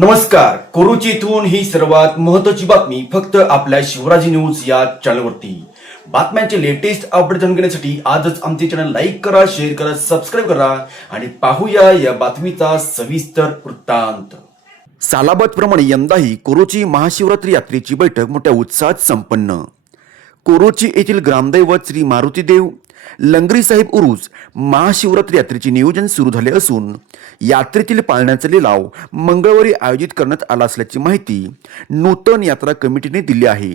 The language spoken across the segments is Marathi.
नमस्कार. कोरुची इथून ही सर्वात महत्त्वाची बातमी फक्त आपल्या शिवराजी न्यूज या चॅनलवरती. बातम्यांचे लेटेस्ट अपडेट जाणून घेण्यासाठी आजच आमचे चॅनल लाईक करा, शेअर करा, सबस्क्राईब करा आणि पाहूया या बातमीचा सविस्तर वृत्तांत. सालाबादप्रमाणे यंदाही कोरोची महाशिवरात्री यात्रेची बैठक मोठ्या उत्साहात संपन्न. कोरोची येथील ग्रामदैवत श्री मारुतीदेव लंगरी साहेब उरूस महाशिवरात्री यात्रेचे नियोजन सुरू झाले असून यात्रेतील पाळण्याचा लिलाव मंगळवारी आयोजित करण्यात आला असल्याची माहिती नूतन यात्रा कमिटीने दिली आहे.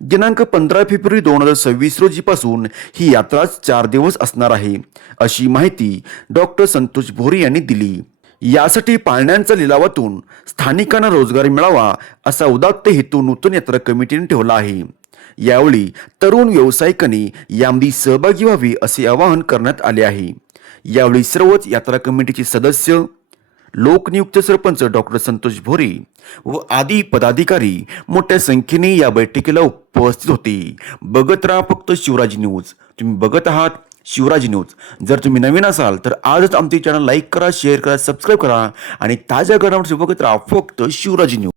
दिनांक 15 फेब्रुवारी 2026 रोजीपासून ही यात्रा 4 दिवस असणार आहे, अशी माहिती डॉक्टर संतोष भोरे यांनी दिली. यासाठी पाळण्यांच्या लिलावातून स्थानिकांना रोजगार मिळावा असा उदात्त हेतू नूतन यात्रा कमिटीने ठेवला आहे. यावेळी तरुण व्यावसायिकांनी यामध्ये सहभागी व्हावे असे आवाहन करण्यात आले आहे. यावेळी सर्वच यात्रा कमिटीचे सदस्य, लोकनियुक्त सरपंच डॉक्टर संतोष भोरे व आदी पदाधिकारी मोठ्या संख्येने या बैठकीला उपस्थित होते. बघत राहा फक्त शिवराजी न्यूज. तुम्ही बघत आहात शिवराजी न्यूज. जर तुम्ही नवीन असाल तर आजच आमचे चॅनल लाईक करा, शेअर करा, सबस्क्राईब करा आणि ताज्या घडामोडी बघत राहा फक्त शिवराजी न्यूज.